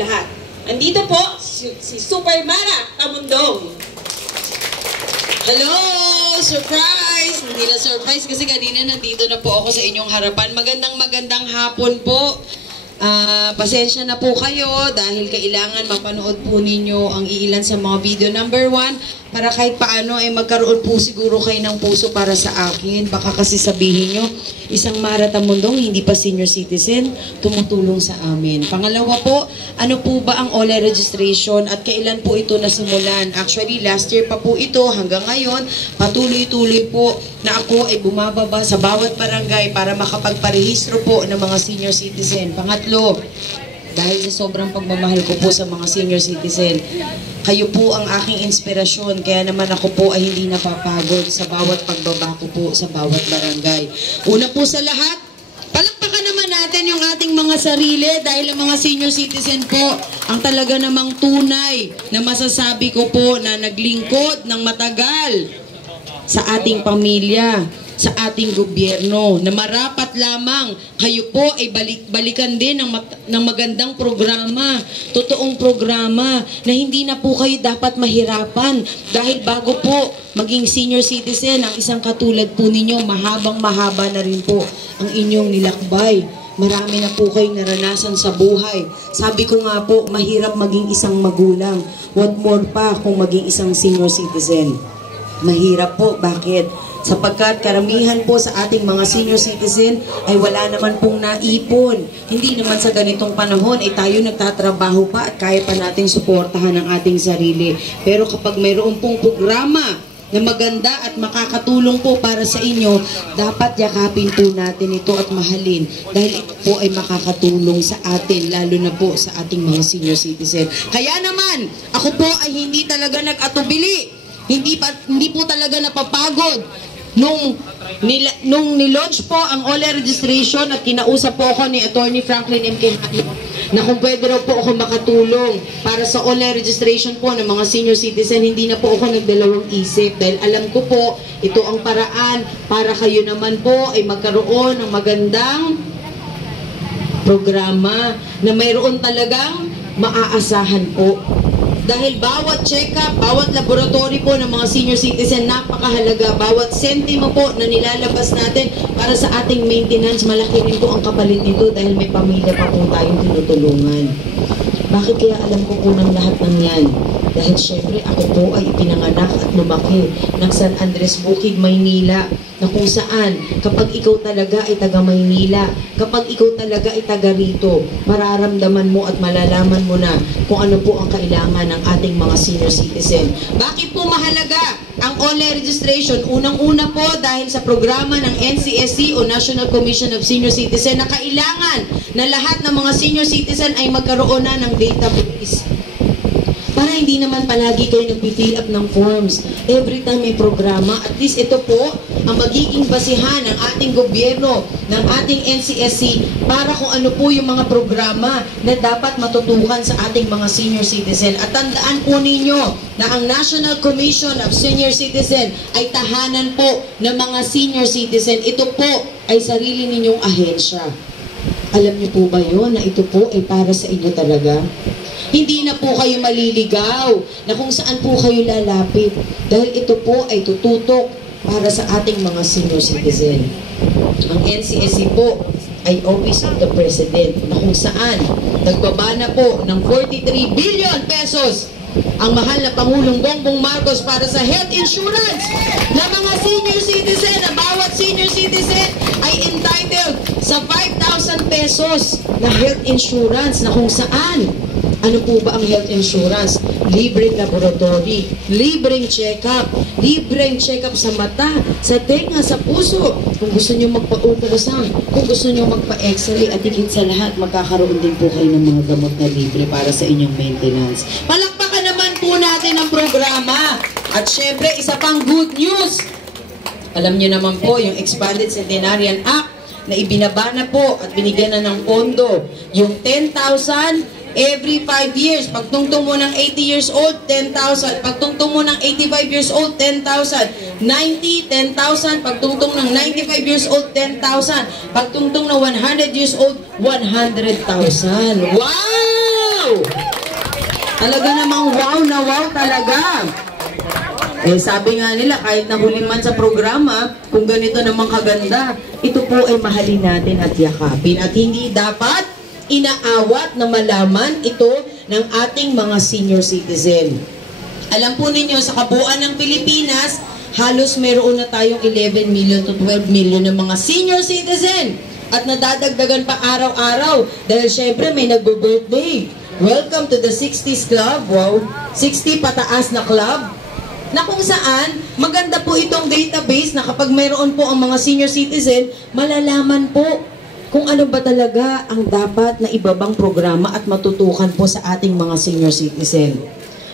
lahat. Andito po si Super Mara Tamundong. Hello! Surprise! Hindi na surprise kasi kanina nandito na po ako sa inyong harapan. Magandang hapon po. Pasensya na po kayo dahil kailangan mapanood po ninyo ang iilan sa mga video. Number 1, para kahit paano ay magkaroon po siguro kayo ng puso para sa akin. Baka kasi sabihin nyo, isang Mara Tamundong, hindi pa senior citizen, tumutulong sa amin. Pangalawa po, ano po ba ang OLE registration at kailan po ito nasimulan? Actually, last year pa po ito hanggang ngayon, patuloy-tuloy po na ako ay bumababa sa bawat barangay para makapagparehistro po ng mga senior citizen. Pangatlo, dahil sa sobrang pagmamahal ko po sa mga senior citizen, kayo po ang aking inspirasyon, kaya naman ako po ay hindi napapagod sa bawat pagbaba ko po sa bawat barangay. Una po sa lahat, palakpakan naman natin yung ating mga sarili dahil ang mga senior citizen po ang talaga namang tunay na masasabi ko po na naglingkod ng matagal sa ating pamilya, sa ating gobyerno, na marapat lamang kayo po ay balikan din ng magandang programa, totoong programa, na hindi na po kayo dapat mahirapan dahil bago po maging senior citizen, ang isang katulad po ninyo, mahabang-mahaba na rin po ang inyong nilakbay. Marami na po kayong naranasan sa buhay. Sabi ko nga po, mahirap maging isang magulang. What more pa kung maging isang senior citizen? Mahirap po. Bakit? Sapagkat karamihan po sa ating mga senior citizen ay wala naman pong naipon. Hindi naman sa ganitong panahon ay tayo nagtatrabaho pa at kaya pa nating suportahan ang ating sarili. Pero kapag mayroon pong programa na maganda at makakatulong po para sa inyo, dapat yakapin po natin ito at mahalin dahil ito po ay makakatulong sa atin, lalo na po sa ating mga senior citizen. Kaya naman, ako po ay hindi talaga nag-atubili. Hindi po talaga napapagod nung nilaunch po ang OLE registration at kinausap po ako ni Attorney Franklin M. Quijano na kung pwede raw po ako makatulong para sa OLE registration po ng mga senior citizen. Hindi na po ako nagdalawang isip dahil alam ko po ito ang paraan para kayo naman po ay magkaroon ng magandang programa na mayroon talagang maaasahan po. Dahil bawat check-up, bawat laboratory po ng mga senior citizen, napakahalaga. Bawat sentimo po na nilalabas natin para sa ating maintenance, malaki rin po ang kapalit nito dahil may pamilya pa po tayong tinutulungan. Bakit kaya alam ko po ng lahat ng yan? Dahil syempre ako po ay ipinanganak at lumaki ng San Andres Bukid, Maynila, na kung saan kapag ikaw talaga ay taga Maynila, kapag ikaw talaga ay taga rito, mararamdaman mo at malalaman mo na kung ano po ang kailangan ng ating mga senior citizen. Bakit po mahalaga ang OLE registration? Unang-una po dahil sa programa ng NCSC o National Commission of Senior Citizen na kailangan na lahat ng mga senior citizen ay magkaroon na ng database. Para hindi naman palagi kayo nag-fill up ng forms. Every time may programa, at least ito po ang magiging basihan ng ating gobyerno, ng ating NCSC, para kung ano po yung mga programa na dapat matutukan sa ating mga senior citizen. At tandaan po ninyo na ang National Commission of Senior Citizen ay tahanan po ng mga senior citizen. Ito po ay sarili ninyong ahensya. Alam niyo po ba yun na ito po ay para sa inyo talaga? Hindi na po kayo maliligaw na kung saan po kayo lalapit dahil ito po ay tututok para sa ating mga senior citizen. Ang NCSC po ay Office of the President na kung saan nagbaba na po ng 43 billion pesos ang mahal na Pangulong Bongbong Marcos para sa health insurance na mga senior citizen, na bawat senior citizen ay entitled sa 5,000 pesos na health insurance na kung saan ano po ba ang health insurance? Libreng laboratory, libreng check-up sa mata, sa tenga, sa puso. Kung gusto nyo magpa-ultrasound, kung gusto nyo magpa-x-ray, at higit sa lahat, magkakaroon din po kayo ng mga gamot na libre para sa inyong maintenance. Palakpakan naman po natin ang programa. At syempre, isa pang good news. Alam nyo naman po, yung Expanded Centenarian Act na ibinaba na po at binigyan na ng pondo. Yung 10,000 every 5 years. Pagtungtong mo ng 80 years old, 10,000. Pagtungtong mo ng 85 years old, 10,000. 90, 10,000. Pagtungtong ng 95 years old, 10,000. Pagtungtong ng 100 years old, 100,000. Wow! Talaga namang wow na wow talaga. Eh sabi nga nila, kahit nahuli man sa programa, kung ganito namang kaganda, ito po ay mahalin natin at yakapin. At hindi dapat inaawat na malaman ito ng ating mga senior citizen. Alam po ninyo, sa kabuuan ng Pilipinas, halos meron na tayong 11 million to 12 million ng mga senior citizen. At nadadagdagan pa araw-araw dahil syempre may nagbo-birthday. Welcome to the 60s Club. Wow, 60 pataas na club. Na kung saan, maganda po itong database na kapag mayroon po ang mga senior citizen, malalaman po kung ano ba talaga ang dapat na ibabang programa at matutukan po sa ating mga senior citizen.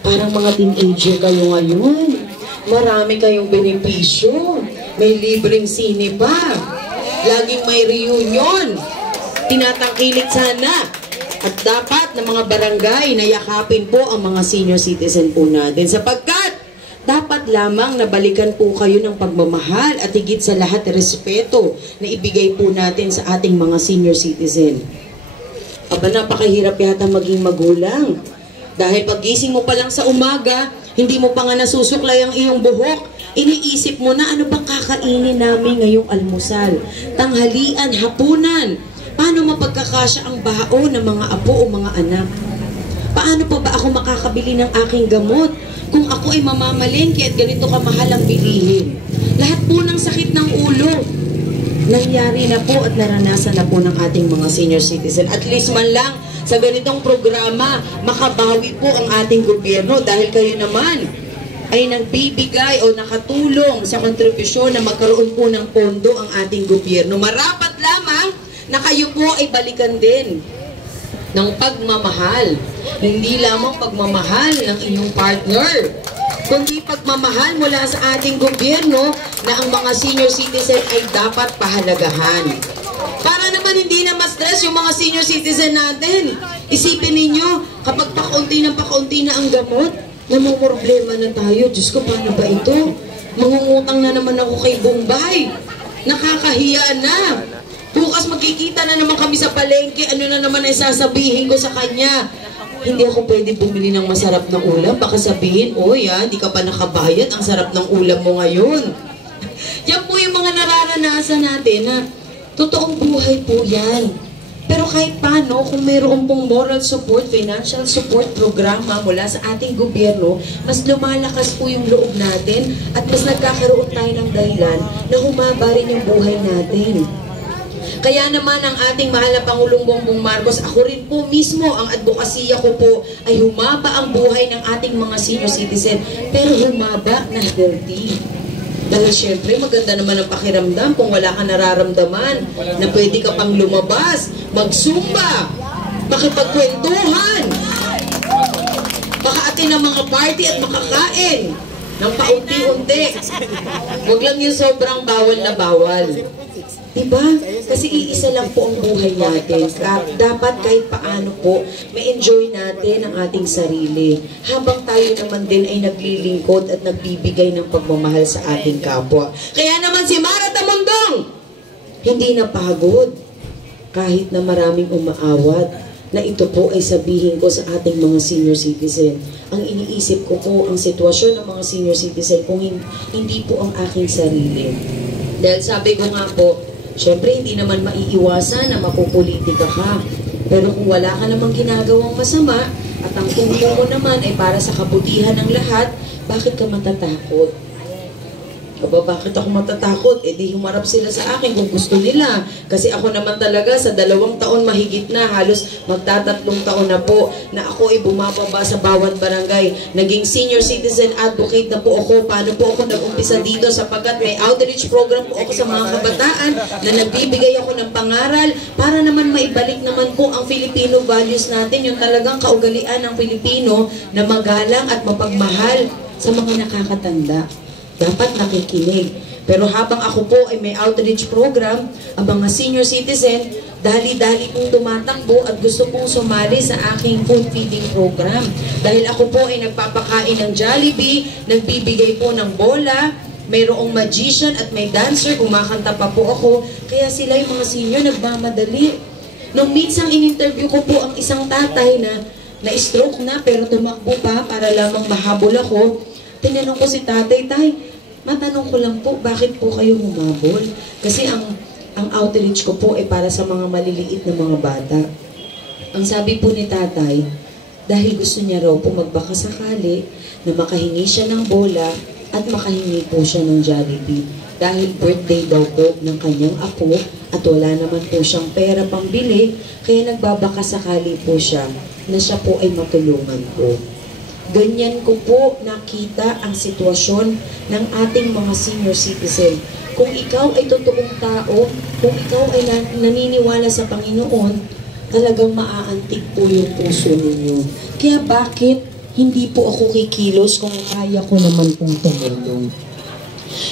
Parang mga teenager kayo ngayon. Marami kayong benepisyo. May libreng sine pa. Laging may reunion. Tinatangkilik sana. At dapat na mga barangay na yakapin po ang mga senior citizen po natin. Sapagkat dapat lamang nabalikan po kayo ng pagmamahal at higit sa lahat respeto na ibigay po natin sa ating mga senior citizen. Aba, napakahirap yata maging magulang. Dahil pagising mo pa lang sa umaga, hindi mo pa nga nasusuklay ang iyong buhok. Iniisip mo na ano bang kakainin namin ngayong almusal, tanghalian, hapunan. Paano mapagkakasya ang baon ng mga apo o mga anak? Paano pa ba ako makakabili ng aking gamot kung ako ay mamamalengke at ganito kamahal ang bilihin? Lahat po ng sakit ng ulo nangyari na po at naranasan na po ng ating mga senior citizen. At least man lang sa ganitong programa, makabawi po ang ating gobyerno dahil kayo naman ay nagbibigay o nakatulong sa kontribusyon na magkaroon po ng pondo ang ating gobyerno. Marapat lamang na kayo po ay balikan din ng pagmamahal. Hindi lamang pagmamahal ng inyong partner, kundi pagmamahal mula sa ating gobyerno na ang mga senior citizen ay dapat pahalagahan. Para naman hindi na ma-stress yung mga senior citizen natin. Isipin ninyo, kapag pakaunti na ang gamot, namumroblema na tayo. Diyos ko, paano ba ito? Mangungutang na naman ako kay Bombay. Nakakahiya na. Bukas magkikita na naman kami sa palengke, ano na naman ay sasabihin ko sa kanya? Hindi ako pwede bumili ng masarap na ulam. Baka sabihin, oy di ka pa nakabayad, ang sarap ng ulam mo ngayon. Yan po yung mga nararanasan natin na totoong buhay po yan. Pero kahit paano, kung mayroon pong moral support, financial support programa mula sa ating gobyerno, mas lumalakas po yung loob natin at mas nagkakaroon tayo ng dahilan na humaba rin yung buhay natin. Kaya naman ang ating mahal na Pangulong Bongbong Marcos, ako rin po mismo, ang advokasya ko po ay humaba ang buhay ng ating mga senior citizen, pero humaba na healthy. Dahil syempre, maganda naman ang pakiramdam kung wala ka nararamdaman na pwede ka pang lumabas, magsumba, makipagkwentuhan, makaatin ng mga party at makakain ng paunti-unti. Huwag lang yung sobrang bawal na bawal. Diba? Kasi iisa lang po ang buhay natin. Dapat kahit paano po, ma-enjoy natin ang ating sarili. Habang tayo naman din ay naglilingkod at nagbibigay ng pagmamahal sa ating kapwa. Kaya naman si Mara Tamundong, hindi napagod. Kahit na maraming umaawat, na ito po ay sabihin ko sa ating mga senior citizen. Ang iniisip ko po ang sitwasyon ng mga senior citizen kung hindi po ang aking sarili. Dahil sabi ko nga po, syempre hindi naman maiiwasan na mapupolitika ka. Pero kung wala ka namang ginagawang masama at ang tulong mo naman ay para sa kabutihan ng lahat, bakit ka matatakot? Aba, bakit ako matatakot? Eh di humarap sila sa akin kung gusto nila. Kasi ako naman talaga sa 2 taon mahigit na, halos magtatatlong taon na po na ako ay bumababa sa bawat barangay. Naging senior citizen advocate na po ako. Paano po ako nag-umpisa dito sapagkat may outreach program po ako sa mga kabataan na nagbibigay ako ng pangaral para naman maibalik naman po ang Filipino values natin, yung talagang kaugalian ng Pilipino na magalang at mapagmahal sa mga nakakatanda. Dapat nakikinig. Pero habang ako po ay may outreach program, ang mga senior citizen, dali-dali pong tumatakbo at gusto pong sumali sa aking food feeding program. Dahil ako po ay nagpapakain ng Jollibee, nagbibigay po ng bola, mayroong magician at may dancer, kumakanta pa po ako. Kaya sila yung mga senior nagmamadali. Nung minsan in-interview ko po ang isang tatay na na-stroke na pero tumakbo pa para lamang mahabol ako. Tinanong ko si tatay, tay, matanong ko lang po, bakit po kayo humabol? Kasi ang outreach ko po ay para sa mga maliliit na mga bata. Ang sabi po ni tatay, dahil gusto niya raw po magbakasakali na makahingi siya ng bola at makahingi po siya ng Jollibee. Dahil birthday daw po ng kanyang apo at wala naman po siyang pera pambili, kaya nagbabakasakali po siya na siya po ay matulungan po. Ganyan ko po nakita ang sitwasyon ng ating mga senior citizen. Kung ikaw ay totoong tao, kung ikaw ay naniniwala sa Panginoon, talagang maaantig po yung puso ninyo. Kaya bakit hindi po ako kikilos kung kaya ko naman pong tumulong?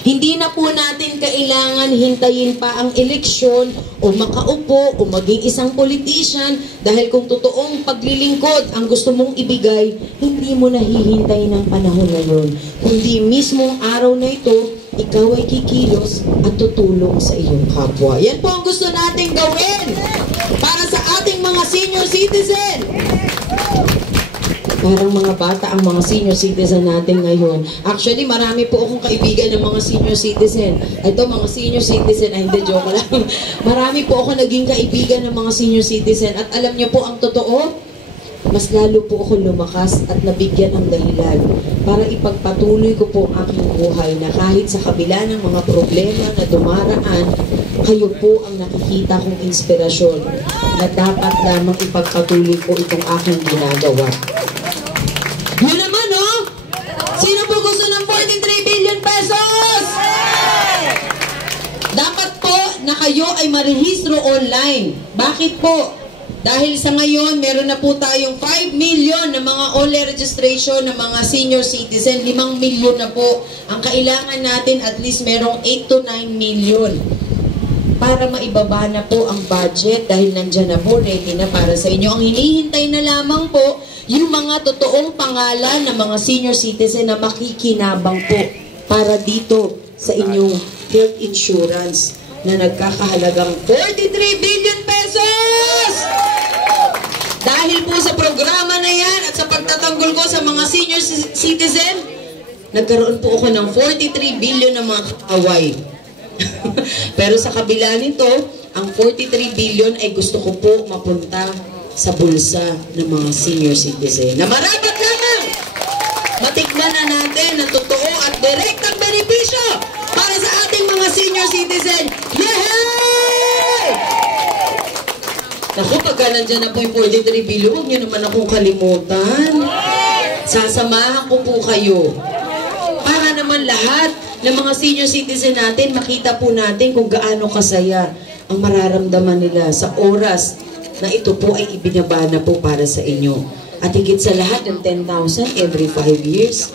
Hindi na po natin kailangan hintayin pa ang eleksyon o makaupo o maging isang politician dahil kung totoong paglilingkod ang gusto mong ibigay, hindi mo nahihintay ng panahon na yun. Kundi mismong araw na ito, ikaw ay kikilos at tutulong sa iyong kapwa. Yan po ang gusto nating gawin para sa ating mga senior citizen. Parang mga bata ang mga senior citizen natin ngayon. Actually, marami po akong kaibigan ng mga senior citizen. Ito, mga senior citizen, ay hindi, joke lang. Marami po ako naging kaibigan ng mga senior citizen. At alam niyo po ang totoo, mas lalo po ako lumakas at nabigyan ng dahilan para ipagpatuloy ko po ang aking buhay na kahit sa kabila ng mga problema na dumaraan, kayo po ang nakikita kong inspirasyon na dapat lamang ipagpatuloy ko itong aking ginagawa. Yun naman, oh! Sino po gusto ng 43 billion pesos? Dapat po na kayo ay marehistro online. Bakit po? Dahil sa ngayon, meron na po tayong 5 million na mga online registration ng mga senior citizen. 5 million na po. Ang kailangan natin at least merong 8 to 9 million. Para maibaba na po ang budget dahil nandyan na po, ready na para sa inyo. Ang hinihintay na lamang po, yung mga totoong pangalan ng mga senior citizen na makikinabang po para dito sa inyong health insurance na nagkakahalagang 43 billion pesos! Dahil po sa programa na yan at sa pagtatanggol ko sa mga senior citizen, nagkaroon po ako ng 43 billion na mga kaaway. Pero sa kabila nito, ang 43 billion ay gusto ko po mapunta sa bulsa ng mga senior citizen. Na marapat lamang, matikman na natin ang totoo at direktang benepisyo para sa ating mga senior citizen. Yehey! Naku, pagka nandyan na po yung 43 billion, huwag nyo naman akong kalimutan. Sasamahan ko po kayo. Para naman lahat ng mga senior citizen natin, makita po natin kung gaano kasaya ang mararamdaman nila sa oras na ito po ay ibinabana po para sa inyo. At higit sa lahat, yung 10,000 every 5 years.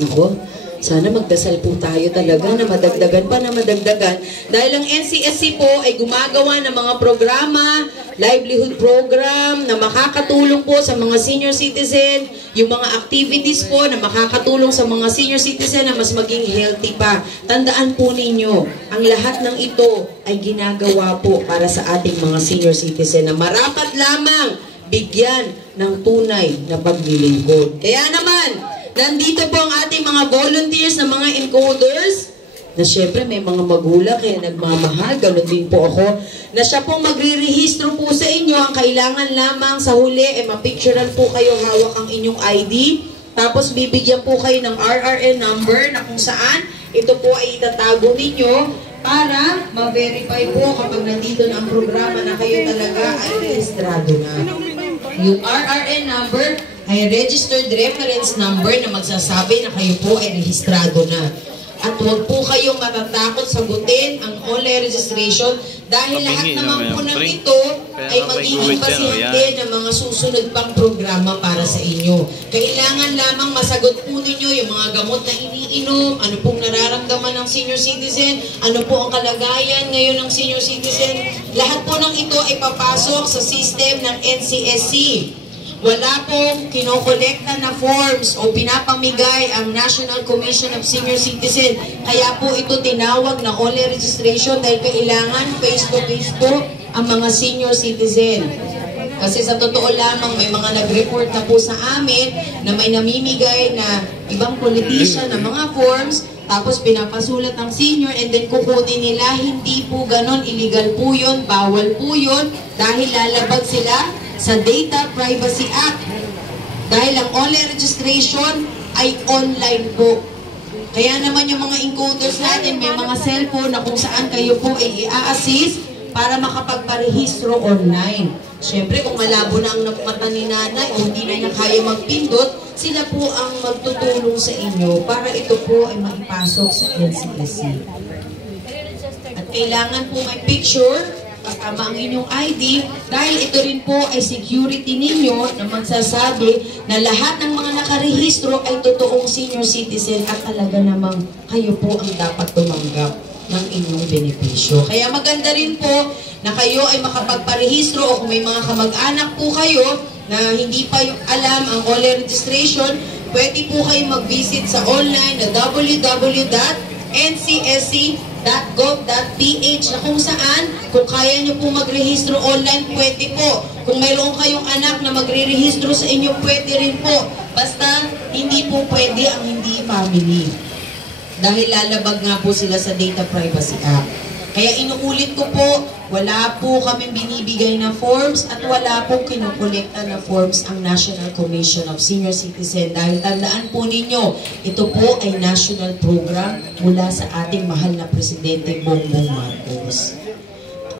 Nako, sana magdasal po tayo talaga na madagdagan pa na madagdagan. Dahil ang NCSC po ay gumagawa ng mga programa, livelihood program na makakatulong po sa mga senior citizen, yung mga activities po na makakatulong sa mga senior citizen na mas maging healthy pa. Tandaan po ninyo, ang lahat ng ito ay ginagawa po para sa ating mga senior citizen na marapat lamang bigyan ng tunay na paglilingkod. Kaya naman, nandito po ang ating mga volunteers na mga encoders na syempre may mga magulang kaya nagmamahal, ganun din po ako, na siya pong magre-rehistro po sa inyo. Ang kailangan lamang sa huli ay mapicturean po kayo, hawak ang inyong ID, tapos bibigyan po kayo ng RRN number na kung saan ito po ay itatago ninyo para ma-verify po kapag nandito na ang programa na kayo talaga ay rehistrado na. Yung RRN number ay registered reference number na magsasabi na kayo po ay rehistrado na. At huwag po kayong matatakot sagutin ang online registration dahil lahat naman po ng ito ay magiging pasyente ng mga susunod pang programa para sa inyo. Kailangan lamang masagot po ninyo yung mga gamot na iniinom, ano pong nararamdaman ng senior citizen, ano po ang kalagayan ngayon ng senior citizen. Lahat po ng ito ay papasok sa system ng NCSC. Wala pong kinokolekta na forms o pinapamigay ang National Commission of Senior Citizen. Kaya po ito tinawag na online registration dahil kailangan face-to-face po ang mga senior citizen. Kasi sa totoo lamang, may mga nag-report na po sa amin na may namimigay na ibang politician na mga forms, tapos pinapasulat ng senior and then kukunin nila. Hindi po ganon, illegal po yun, bawal po yun, dahil lalabag sila sa Data Privacy Act. Dahil ang online registration ay online po. Kaya naman yung mga encoders natin, may mga cellphone na kung saan kayo po ay i-assist para makapagparehistro online. Siyempre, kung malabo na ang mata ni nanay o hindi na niya kaya magpindot, sila po ang magtutulong sa inyo para ito po ay maipasok sa NCSC. At kailangan po may picture, kasama ang inyong ID, dahil ito rin po ay security ninyo na magsasabi na lahat ng mga nakarehistro ay totoong senior citizen at talaga namang kayo po ang dapat tumanggap ng inyong benepisyo. Kaya maganda rin po na kayo ay makapagparehistro o kung may mga kamag-anak po kayo na hindi pa alam ang online registration, pwede po kayo mag-visit sa online na www.ncsc.gov.ph na kung saan, kung kaya nyo po magrehistro online, pwede po. Kung mayroon kayong anak na magre-rehistro sa inyo, pwede rin po. Basta, hindi po pwede ang hindi family. Dahil lalabag nga po sila sa Data Privacy Act. Kaya inuulit ko po, wala po kaming binibigay na forms at wala pong kinukolekta na forms ang National Commission of Senior Citizen. Dahil tandaan po ninyo, ito po ay national program mula sa ating mahal na Presidente Bongbong Marcos.